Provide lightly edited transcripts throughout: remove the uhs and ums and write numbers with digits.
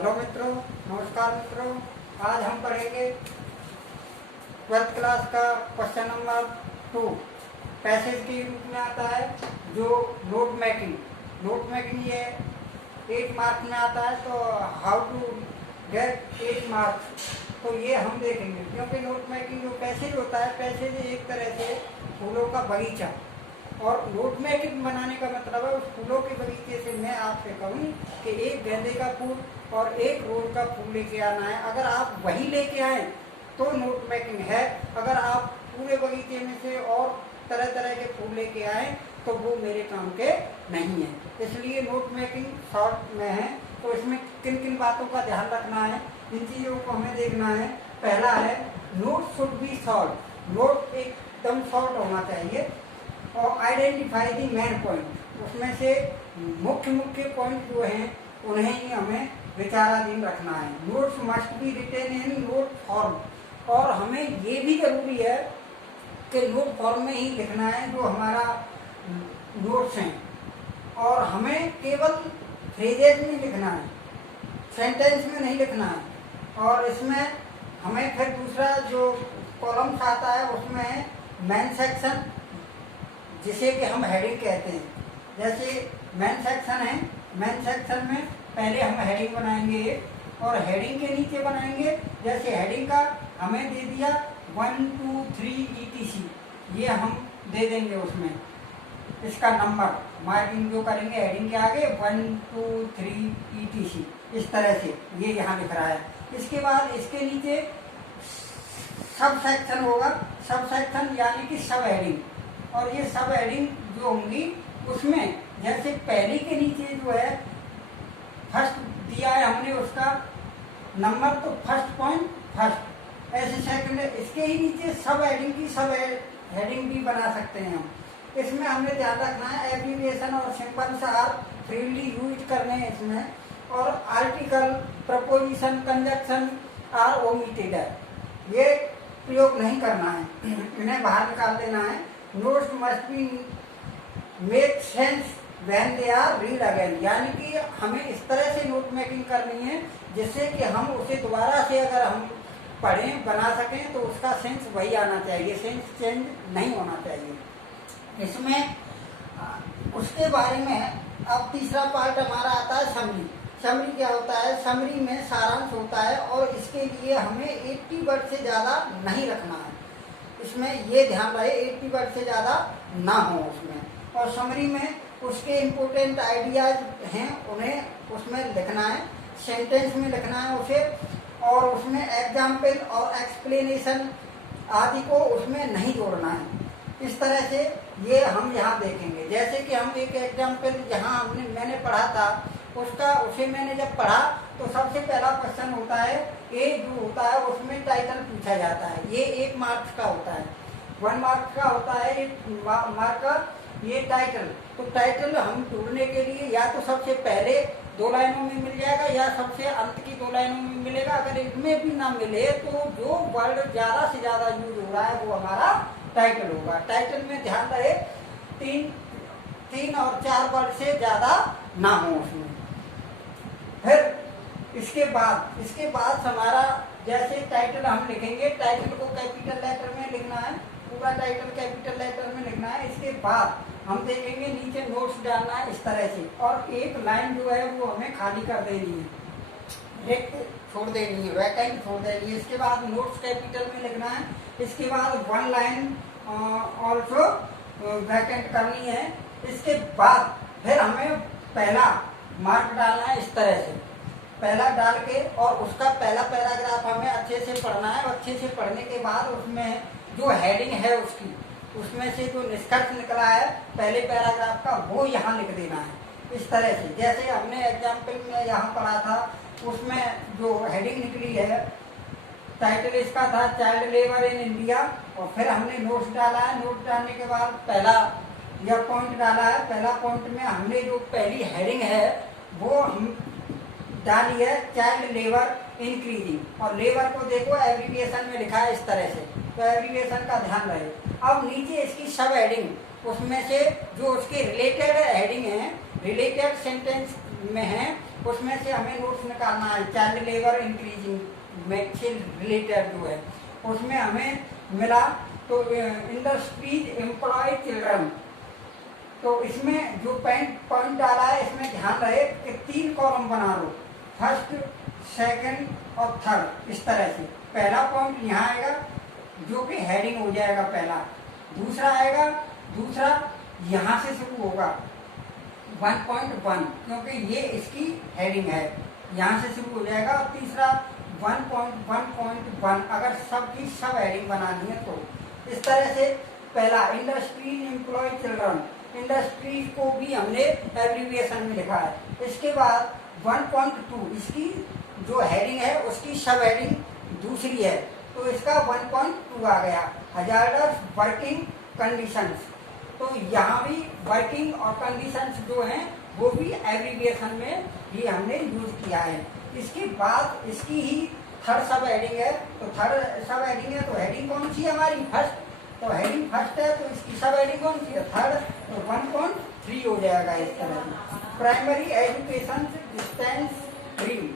Hello मित्रों, नमस्कार मित्रों। आज हम पढ़ेंगे 12th क्लास का क्वेश्चन नंबर 2। पैसेज के रूप में आता है जो नोट मेकिंग ये 8 मार्क्स में आता है। तो हाउ टू गेट 8 मार्क्स, तो ये हम देखेंगे। क्योंकि नोट मेकिंग जो पैसेज होता है, पैसेज एक तरह से फूलों का बगीचा, और नोट मेकिंग बनाने का मतलब है उस फूलों के बगीचे से मैं आपसे कहूँ कि एक गेंदे का फूल और एक रोज का फूल लेके आना है। अगर आप वही लेके आए तो नोट मेकिंग है। अगर आप पूरे बगीचे में से और तरह तरह के फूल लेके आए तो वो मेरे काम के नहीं है। इसलिए नोट मेकिंग शॉर्ट में है। तो इसमें किन किन बातों का ध्यान रखना है, इन चीज़ों को हमें देखना है। पहला है note should be short. Note एकदम शॉर्ट होना चाहिए। और आइडेंटिफाई दी मेन पॉइंट, उसमें से मुख्य पॉइंट जो हैं उन्हें ही हमें विचाराधीन रखना है। Notes must be written in note form, और हमें ये भी जरूरी है कि नोट फॉर्म में ही लिखना है जो हमारा नोट्स हैं। और हमें केवल फ्रेजेज में लिखना है, सेंटेंस में नहीं लिखना है। और इसमें हमें फिर दूसरा जो कॉलम्स आता है उसमें मेन सेक्शन, जिसे कि हम हेडिंग कहते हैं। जैसे मेन सेक्शन है, मेन सेक्शन में पहले हम हेडिंग बनाएंगे और हेडिंग के नीचे बनाएंगे। जैसे हेडिंग का हमें दे दिया 1 2 3 ETC, ये हम दे देंगे उसमें इसका नंबर। मार्किंग जो करेंगे हेडिंग के आगे 1 2 3 ETC, इस तरह से ये यहाँ लिख रहा है। इसके बाद इसके नीचे सब सेक्शन होगा, सब सेक्शन यानी कि सब हेडिंग। और ये सब हेडिंग जो होंगी उसमें जैसे पहली के नीचे जो है फर्स्ट दिया है हमने उसका नंबर, तो फर्स्ट पॉइंट फर्स्ट, ऐसे सेकंड। इसके ही नीचे सब हेडिंग की सब हेडिंग भी बना सकते हैं हम। इसमें हमें ध्यान रखना है एब्रीविएशन और सिंपल्स आर फ्रीली यूज करने हैं इसमें। और article, preposition, conjunction are omitted है, ये प्रयोग नहीं करना है, इन्हें बाहर निकाल देना है। Notes must be make sense when they are read again, यानी कि हमें इस तरह से नोट मेकिंग करनी है जिससे कि हम उसे दोबारा से अगर हम पढ़ें बना सकें तो उसका सेंस वही आना चाहिए, सेंस चेंज नहीं होना चाहिए इसमें। उसके बारे में अब तीसरा पार्ट हमारा आता है समरी। समरी क्या होता है? समरी में सारांश होता है, और इसके लिए हमें 80 वर्ड से ज़्यादा नहीं रखना है। इसमें ये ध्यान रहे 80 वर्ड से ज़्यादा ना हो उसमें। और समरी में उसके इम्पोर्टेंट आइडियाज हैं उन्हें उसमें लिखना है, सेंटेंस में लिखना है उसे। और उसमें एग्जाम्पल और एक्सप्लेनेशन आदि को उसमें नहीं जोड़ना है। इस तरह से ये हम यहाँ देखेंगे। जैसे कि हम एक एग्जाम्पल यहाँ मैंने पढ़ा था, उसे मैंने जब पढ़ा तो सबसे पहला क्वेश्चन होता है, ए जो होता है उसमें टाइटल पूछा जाता है। ये 1 मार्क्स का होता है, 1 मार्क्स का होता है 1 मार्क का ये टाइटल। तो टाइटल हम ढूंढने के लिए या तो सबसे पहले 2 लाइनों में मिल जाएगा या सबसे अंत की 2 लाइनों में मिलेगा। अगर इसमें भी ना मिले तो जो वर्ड ज़्यादा से ज़्यादा यूज हो रहा है वो हमारा टाइटल होगा। टाइटल में ध्यान रहे 3 और 4 वर्ड से ज़्यादा ना हो उसमें। फिर इसके बाद हमारा जैसे टाइटल हम लिखेंगे, टाइटल को कैपिटल लेटर में लिखना है, पूरा टाइटल कैपिटल लेटर में लिखना है। इसके बाद हम देखेंगे नीचे नोट्स डालना है इस तरह से, और एक लाइन जो है वो हमें खाली कर देनी है, रिक्त छोड़ देनी है, वैकेंट छोड़ देनी है। इसके बाद नोट्स कैपिटल में लिखना है। इसके बाद 1 लाइन ऑल्सो वैकेंट करनी है। इसके बाद फिर हमें पहला मार्क डालना है इस तरह से, पहला डाल के, और उसका पहला पैराग्राफ हमें अच्छे से पढ़ना है। अच्छे से पढ़ने के बाद उसमें जो हेडिंग है उसमें से जो निष्कर्ष निकला है पहले पैराग्राफ का वो यहाँ लिख देना है इस तरह से। जैसे हमने एग्जाम्पल में यहाँ पढ़ा था, उसमें जो हेडिंग निकली है, टाइटल इसका था चाइल्ड लेबर इन इंडिया, और फिर हमने नोट्स डाला है। नोट्स डालने के बाद पहला यह पॉइंट डाला है। पहला पॉइंट में हमने जो पहली हेडिंग है वो हम डाली है चाइल्ड लेबर इंक्रीजिंग, और लेबर को देखो एब्रीविएशन में लिखा है इस तरह से, तो एब्रीविएशन का ध्यान रहे। अब नीचे इसकी सब हेडिंग, उसमें से जो उसके रिलेटेड हेडिंग है, रिलेटेड सेंटेंस में है, उसमें से हमें नोट्स निकालना है। चाइल्ड लेबर इंक्रीजिंग से रिलेटेड जो है उसमें हमें मिला तो इंडस्ट्रीज एम्प्लॉय चिल्ड्रन। तो इसमें जो पॉइंट डाला है इसमें ध्यान रहे कि 3 कॉलम बना लो, फर्स्ट, सेकंड और थर्ड, इस तरह से। पहला पॉइंट यहाँ आएगा जो कि हेडिंग हो जाएगा पहला, दूसरा आएगा, दूसरा यहाँ से शुरू होगा 1.1 क्योंकि ये इसकी हेडिंग है, यहाँ से शुरू हो जाएगा। और तीसरा 1.1.1 अगर सबकी सब हेडिंग बनानी है तो इस तरह से। पहला इंडस्ट्रीज एम्प्लॉय चिल्ड्रन, इंडस्ट्रीज को भी हमने एब्रीविएशन में लिखा है। इसके बाद 1.2 इसकी जो हेडिंग है उसकी सब हेडिंग दूसरी है तो इसका 1.2 आ गया, हजार्डस वर्किंग कंडीशंस। तो यहाँ भी वर्किंग और कंडीशंस जो हैं वो भी एब्रीविएशन में ही हमने यूज किया है। इसके बाद इसकी ही थर्ड सब हेडिंग है, तो थर्ड सब हेडिंग है तो हेडिंग कौन सी है हमारी, फर्स्ट। तो हेडिंग फर्स्ट है तो इसकी सब हेडिंग कौन सी है, थर्ड। तो 1.3 हो जाएगा इस तरह से। प्राइमरी एजुकेशन डिस्टेंस 3,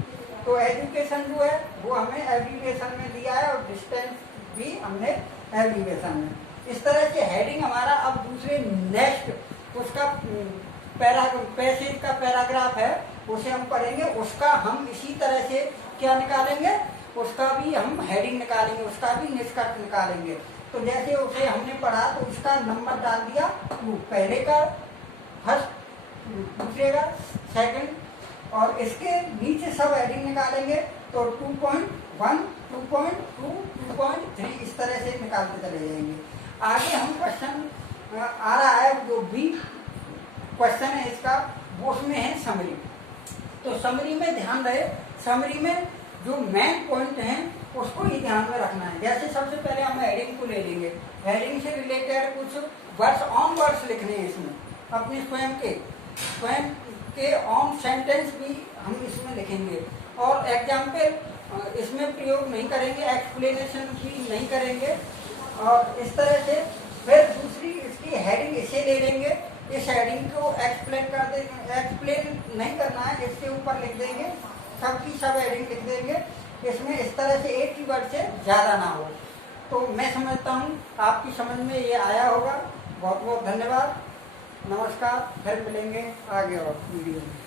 तो एजुकेशन जो है वो हमें एब्रीविएशन में दिया है और डिस्टेंस भी हमने एब्रीविएशन में। इस तरह से हेडिंग हमारा अब दूसरे नेक्स्ट उसका पैसेज का पैराग्राफ है उसे हम पढ़ेंगे। उसका हम इसी तरह से क्या निकालेंगे, उसका भी हम हेडिंग निकालेंगे, उसका भी निष्कर्ष निकालेंगे। तो जैसे उसे हमने पढ़ा तो उसका नंबर डाल दिया 2, पहले का फर्स्ट, दूसरे का सेकंड, और इसके नीचे सब हेडिंग निकालेंगे तो 2.1, 2.2, 2.3 इस तरह से निकालते चले जाएंगे। आगे हम क्वेश्चन आ रहा है जो बी क्वेश्चन है इसका, वो उसमें है समरी। तो समरी में ध्यान रहे, समरी में जो मेन पॉइंट हैं उसको ही ध्यान में रखना है। जैसे सबसे पहले हम हेडिंग को ले लेंगे, हेडिंग से रिलेटेड कुछ वर्ड्स ऑन वर्ड्स लिखने हैं इसमें अपने स्वयं के ऑन सेंटेंस भी हम इसमें लिखेंगे। और एग्जाम्पल इसमें प्रयोग नहीं करेंगे, एक्सप्लेनेशन भी नहीं करेंगे। और इस तरह से फिर दूसरी इसकी हेडिंग इसे ले लेंगे, इस हेडिंग को एक्सप्लेन कर देंगे, एक्सप्लेन नहीं करना है, इसके ऊपर लिख देंगे, सबकी सब हेडिंग लिख देंगे। इसमें इस तरह से एक ही वर्ड से ज़्यादा ना हो। तो मैं समझता हूँ आपकी समझ में ये आया होगा। बहुत बहुत धन्यवाद, नमस्कार, फिर मिलेंगे आगे और वीडियो में।